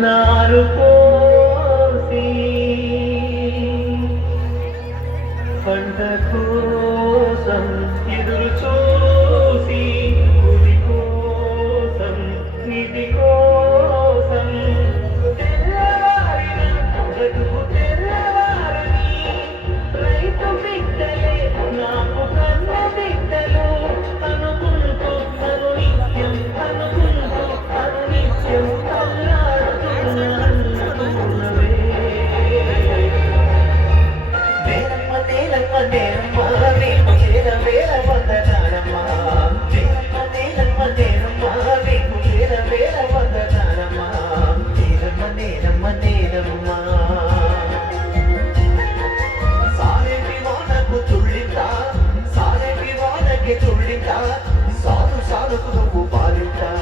నారు పోసి పంట కోసం ఎదురు చూసి గుడి కోసం నిధి కోసం తెల్లవారిన బతుకు తెల్లవారని రైతు బిడ్డలే నాకు కన్న బిడ్డలు అనుకుంటూ అనునిత్యం అల్లాడుతున్నవే నేలమ్మ నేలమ్మ నేలమ్మ నీకు వేల వందనాలమ్మా నేలమ్మ నేలమ్మ నేలమ్మ నీకు వేల వందనాలమ్మా నేలమ్మ నేలమ్మ నేలమ్మ సారేటి వానకు తుళ్ళిందా సారేటి వానకి తుళ్ళిందా సారు సారుకు నువ్వు పాలిందా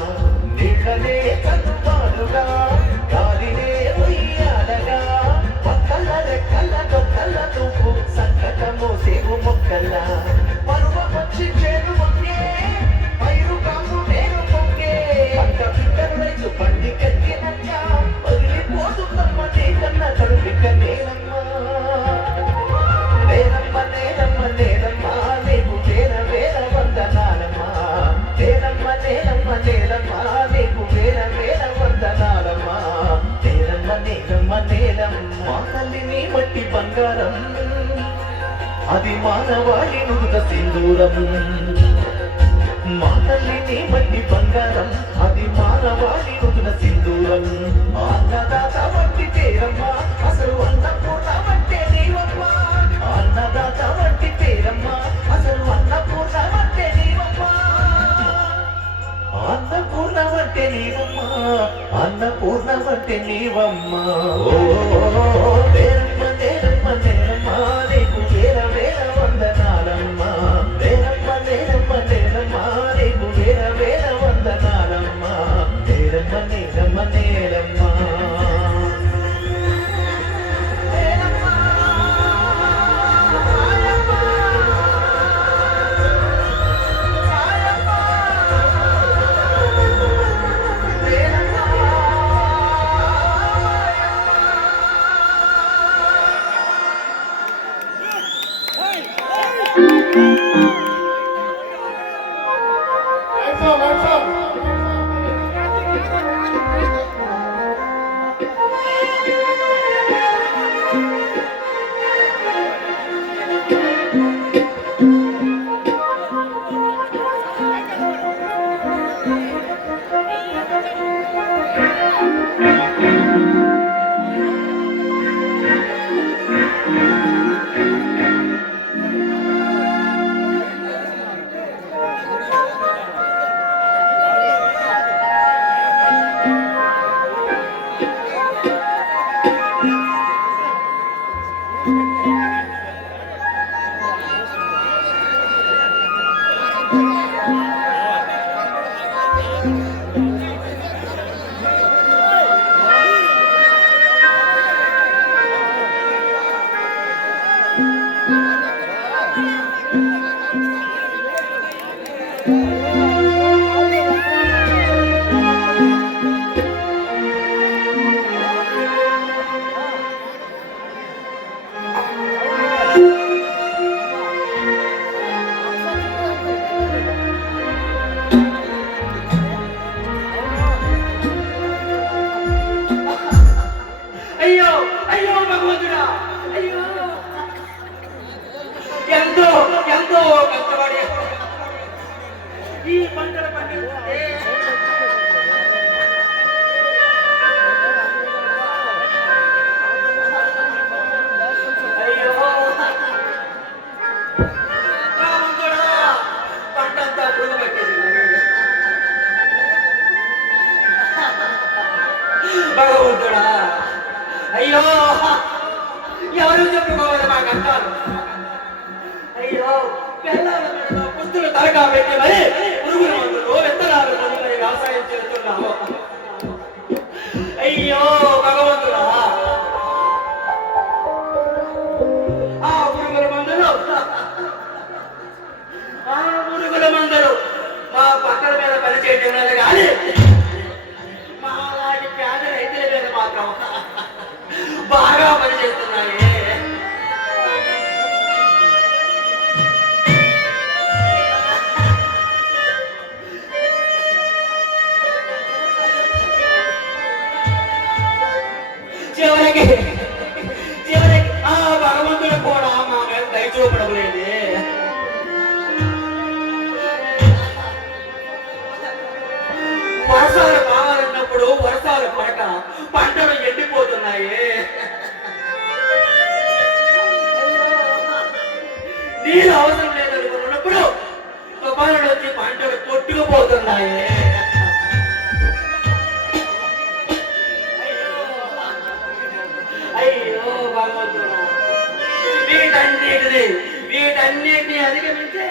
నీళ్ళనే కన్నుపాలుగా గాలినే ఉయ్యాలగా పక్కల రెక్కల దొక్కల నువ్వు సంకటము సేవు మొక్కల పరువమొచ్చి చేరు మొక్కే పైరు కాము నేను మొక్కే పంట బిడ్డలు రైతు పండి కట్టినక్క వదిలిపోతుందమ్మ నీకన్న కడుపిక నేనమ్మా నేనమ్మ నేనమ్మ నేనమ్మ నీకు వేల వందనాలమ్మా నేనమ్మ నేనమ్మ నేనమ్మ నీకు వేల వందనాలమ్మా నేనమ్మ నేనమ్మ నేనమ్మ మా తల్లిని మట్టి బంగారం అది మానవాళి నుదుట సింధూరం మా తల్లిని మట్టి బంగారం అది మానవాళి నుదుట సింధూరం అన్నదాత వంటి పేరమ్మ అసలు అన్నపూర్ణ వంటే నీవమ్మ అన్నదాత వంటి పేరమ్మ అసలు అన్నపూర్ణ వంటే నీవమ్మ అన్నపూర్ణ వంటే నీవమ్మ అన్నపూర్ణ వంటే నీవమ్మ ఓ నేరమ్మ నేరమ్మ నేరమ్మ నీకు వేల వందనాలమ్మ నేరమ్మ నేరమ్మ నేరమ్మ నీకు వేల వందనాలమ్మ నేరమ్మ నేరమ్మ నేరమ్మ భగవంతుడా అయ్యో ఎవరు చెప్పుకోవాలి మా కష్టాలు అయ్యో పిల్లల మెడలో పుస్తులు తలకా పెట్టి మరి పురుగుల మందులు విత్తనాలు మందులు వ్యవసాయం చేస్తున్నాము అయ్యో భగవంతుడా ఆ పురుగుల మందులు మా పక్కల మీద పనిచేయడం కానీ మా అలాంటి పేద రైతుల మీద బాగా పనిచేస్తున్నాయి. చివరికి చివరికి ఆ భగవంతుడు కూడా మా మీద దయ చూపడం లేదు. వర్షాలు కావాలన్నప్పుడు వర్షాలు పడక పంటలు ఎండిపోతున్నాయి. నీళ్ళు అవసరం లేదనుకున్నప్పుడు తుఫానులు వచ్చి పంటలు కొట్టుకుపోతున్నాయి. అయ్యో భగవంతుడా, వీటన్నిటిని అధిగమించి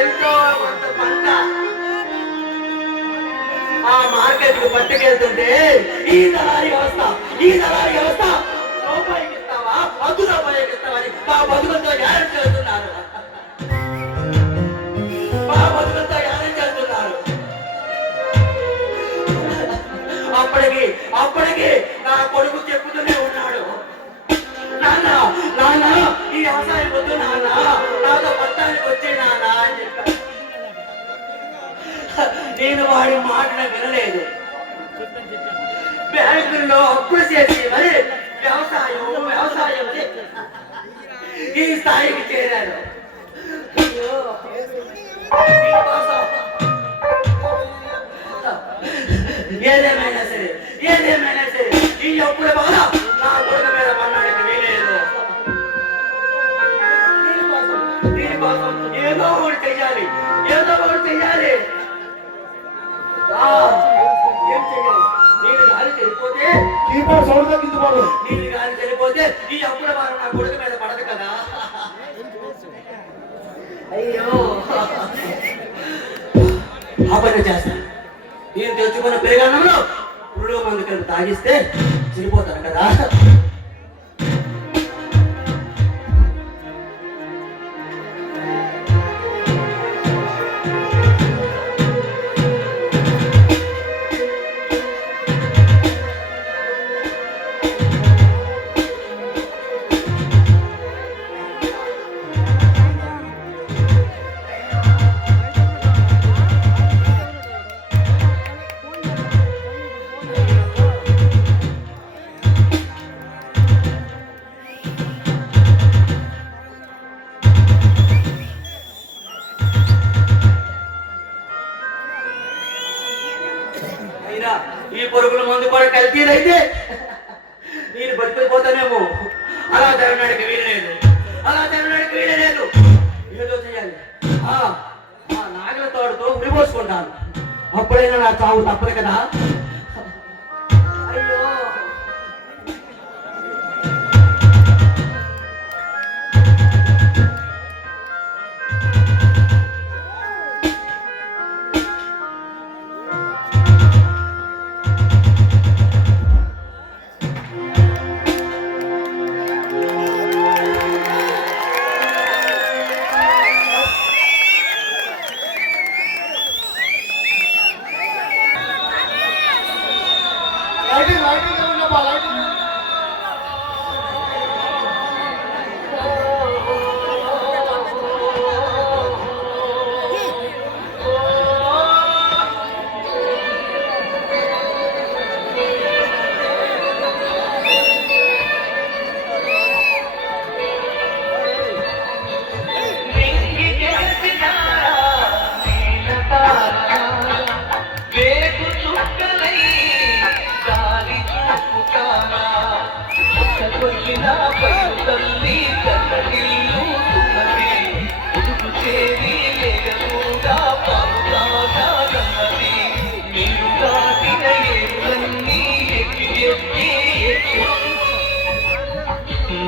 ఎంతో కొంత పంట ఆ మార్కెట్ కు పట్టుకెళ్తుంటే ఈ దళారీ వ్యవస్థ రూపాయికి ఇస్తావా 10 రూపాయలకి ఇస్తావని మా బతుకులతో యానం చేస్తున్నారు. అప్పటికి నా కొడుకు చెప్పుతూనే ఉన్నాడు, నాన్న ఈ వ్యవసాయం వద్దు నాన్న, నాతో పట్టానికి వచ్చే నాన్న అని చెప్పాడు. నేను వాడి మాటను వినలేదు. బ్యాంకుల్లో అప్పులు చేసి మరి వ్యవసాయం ఈ స్థాయికి చేరారు. ఏదేమైనా సరే ఈ అప్పుల బాధ నా కొడుకు మీద పన్నాడికి వీలేదు. దీనికోసం ఏదో ఒకటి చెయ్యాలి. ఏం చెయ్యాలి? నీళ్ళు గాలి చనిపోతే ఈ అప్పుల బాధ నా కొడుకు మీద పడదు కదా. అయ్యో ఆ పని చేస్తాను. నేను తెచ్చుకున్న పెరుగన్నంలో పురుడు మందు కలిపి తాగిస్తే చనిపోతాను కదా. ఈ పొరుగుల మందు కూడా కల్తీదైతే నేను బతికిపోతానేమో. అలా జరగడానికి వీలలేదు. ఏదో చేయాలి. నాగల తోడుతో ఉరిపోసుకుంటాను. అప్పుడైనా నా చావు తప్పదు కదా. అయ్యో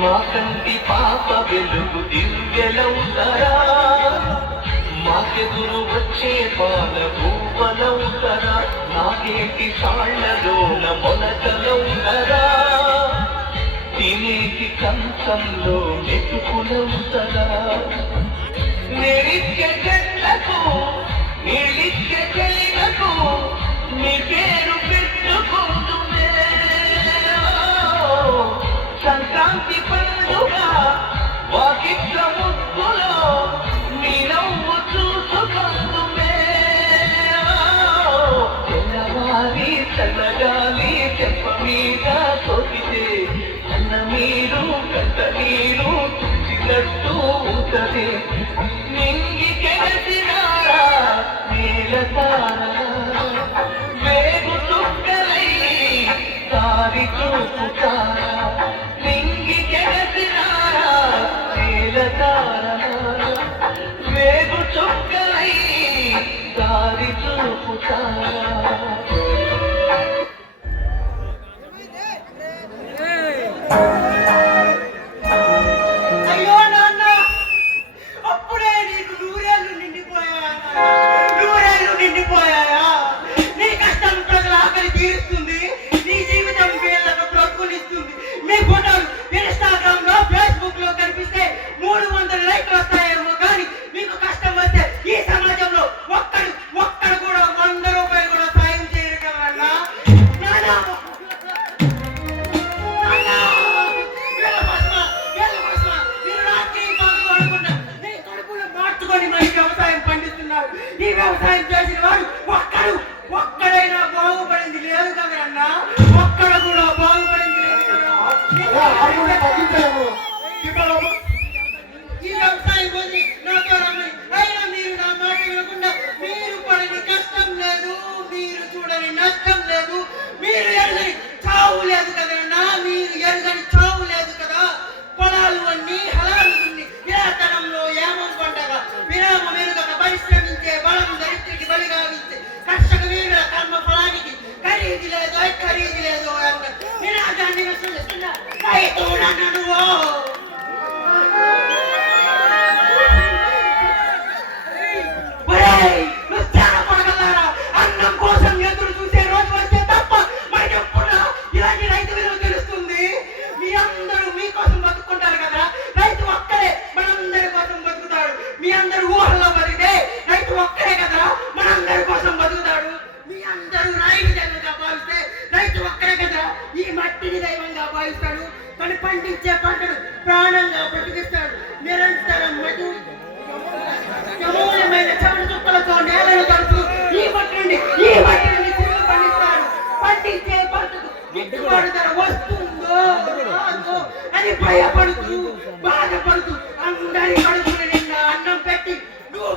మా కంటి పాప వెలుగు దివ్యలవుతారా, మాకెదురు వచ్చే పాల భూవలవుతారా, నాగేటి సాళ్లలోన మొలకలవుతారా, తినేటి కంచంలో మెతుకులవుతారా, నిరిచ్చే చెట్లకు నీళ్ళిచ్చే చెల్లకు నీ పేరు పెట్టుకోదు సంక్రాంతి పండుగ వాకిట్ల ముగ్గులో మీ నవ్వు చూసుకుందుమే తెల్లవారి చల్లగాలి చెంప మీద సోకితే అన్న మీరు గంట నీరు తుడిచినట్టు ఉంటది నింగి కెరసినారా నేలతారా వేగు చుక్కలై దారి చూపుతారా నింగి కెరసినారా నేలతారా వేగు చుక్కలై దారి చూపుతారా అయ్యో నాన్న, అప్పుడే నీకు నూరేళ్ళు నిండిపోయాయా? నీ కష్టం ప్రజల ఆకలి తీరుస్తుంది, నీ జీవితం వీళ్ళకు బ్రతుకునిస్తుంది. మీ ఫోటోలు ఇన్స్టాగ్రామ్ లో ఫేస్బుక్ లో కనిపిస్తే 300 లైక్లు వస్తాయేమో, కానీ మీకు కష్టం వస్తే ఈ సమాజంలో ఒక్కడు కూడా 100 రూపాయలు కూడా సాయం చేయరు కదన్నా. వ్యవసాయం పండిస్తున్నారు. ఈ వ్యవసాయం చేసిన వాడు ఒక్కడైనా బాగుపడింది లేదు కదన్నా. ఒక్కడ కూడా బాగుపడింది లేదు కదా. ఈ వ్యవసాయం పోయి నాతో రమ్మని, అయినా మీరు నా మాట వినకుండా మీరు పడిన కష్టం లేదు, మీరు చూడని నష్టం లేదు, మీరు ఎరుగని చావు లేదు కదన్నా. మీరు ఎరుగని చావు లేదు కదా. పొలాలు అన్ని హలాలు దున్ని విరాతనంలో ఏమం పండగ విరామ మెరుగక పరిశ్రమించే బలం దరిద్రికి బలిగా ఇచ్చే కర్షక వీరుల కర్మ ఫలానికి ఖరీదు లేదు అన్న నినాదాన్ని విశ్వసిస్తున్న రైతు నువ్వు. అన్నం కోసం ఎదురు చూసే రోజు వస్తే తప్ప మనకెప్పుడు ఇలాంటి రైతు విలువ తెలుస్తుంది. మీ అందరూ మీకోసం బతుకుంటారు కదా. రైతు ఒక్కడే మనందరి కోసం బతుకుతాడు. మీ అందరూ ఊహల్లో బతికితే రైతు ఒక్కడే కదా మనందరి కోసం బతుకుతాడు. మీ అందరూ రాయిని దైవంగా భావిస్తే రైతు ఒక్కడే కదా ఈ మట్టిని దైవంగా భావిస్తాడు. తను పండించే పంటను ప్రాణంగా బ్రతికిస్తాడు. నిరంతరం అమూల్యమైన చెమట చుక్కలతో నేలను తడుతూ ఈ మట్టి నుండి తిరిగి పండిస్తాడు. పండించే పంటకు గిట్టుబాటు ధర వస్తుందో రాదో అని భయపడుతూ బాధపడుతూ అందరి కడుపుల నిండా అన్నం పెట్టి నువ్వు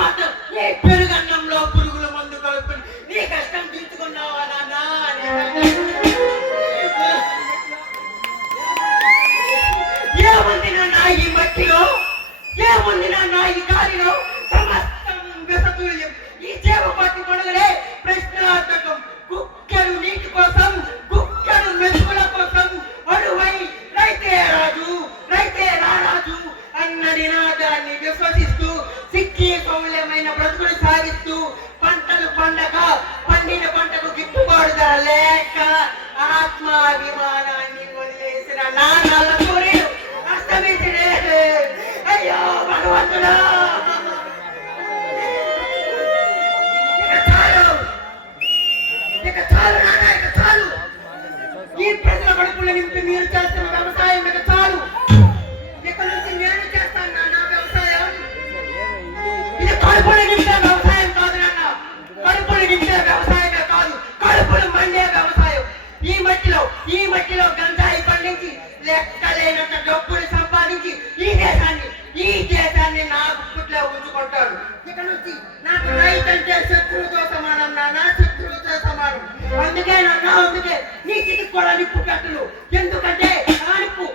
మాత్రం ఏ పెరుగన్నంలో పురుగుల మందు కలుపుని నీ కష్టం తీర్చుకున్నావా నాన్న? ఏముంది నాన్న ఈ మట్టిలో, ఏముంది నాన్న ఈ గాలిలో? సమస్తం విసతుల్యం. ఈ చేపపాటి పొడగలే ప్రశ్నార్థకం. కుక్కలు నీటి కోసం, కుక్కలు మెతుకుల కోసం అడువై రైతే రారాజు అన్న నినాదాన్ని విశ్వసిస్తూ సిక్కి సౌల్యమైన బ్రతుకులు సాగిస్తూ పంటలు పండగ పండిన పంటకు గిట్టుబాటు ధర లేక ఆత్మాభిమానాన్ని వదిలేసిన నాన్నల సూర్యుడు అస్తమించడే. అయ్యో భగవంతుడా, ఇక చాలు నాన్న, ఇక చాలు. ఈ ప్రజల కడుపుల నింపి మీరు చేస్తున్న వ్యవసాయం ఇక చాలు. ఇక నుంచి నేను చేస్తాను నాన్న వ్యవసాయం. ఇది కడుపులు నింపే వ్యవసాయం కాదు నాన్న, కడుపులు నింపే వ్యవసాయమే కాదు, కడుపులు మండే వ్యవసాయం. ఈ మట్టిలో గంజాయి పండించి లెక్కలేనంత డబ్బులు సంపాదించి ఈ దేశాన్ని నా గుట్టులో ఉంచుకుంటాడు. ఇక నుంచి నాకు రైతు అంటే శత్రువుతో సమానం నాన్న, శత్రువుతో సమానం. అందుకే నీ చిటికి కూడా నిప్పు కట్టులు. ఎందుకంటే ఆనిపు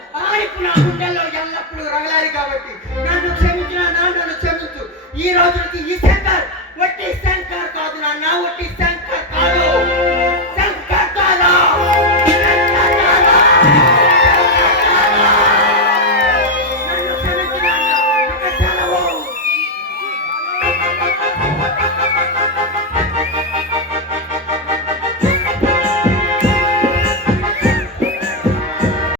నా గుండెల్లో ఎల్లప్పుడూ రగలాలి కాబట్టి. నన్ను క్షమించు. ఈ రోజు నుంచి ఈ శంకర్ వట్టి శంకర్ కాదు నాన్న, వట్టి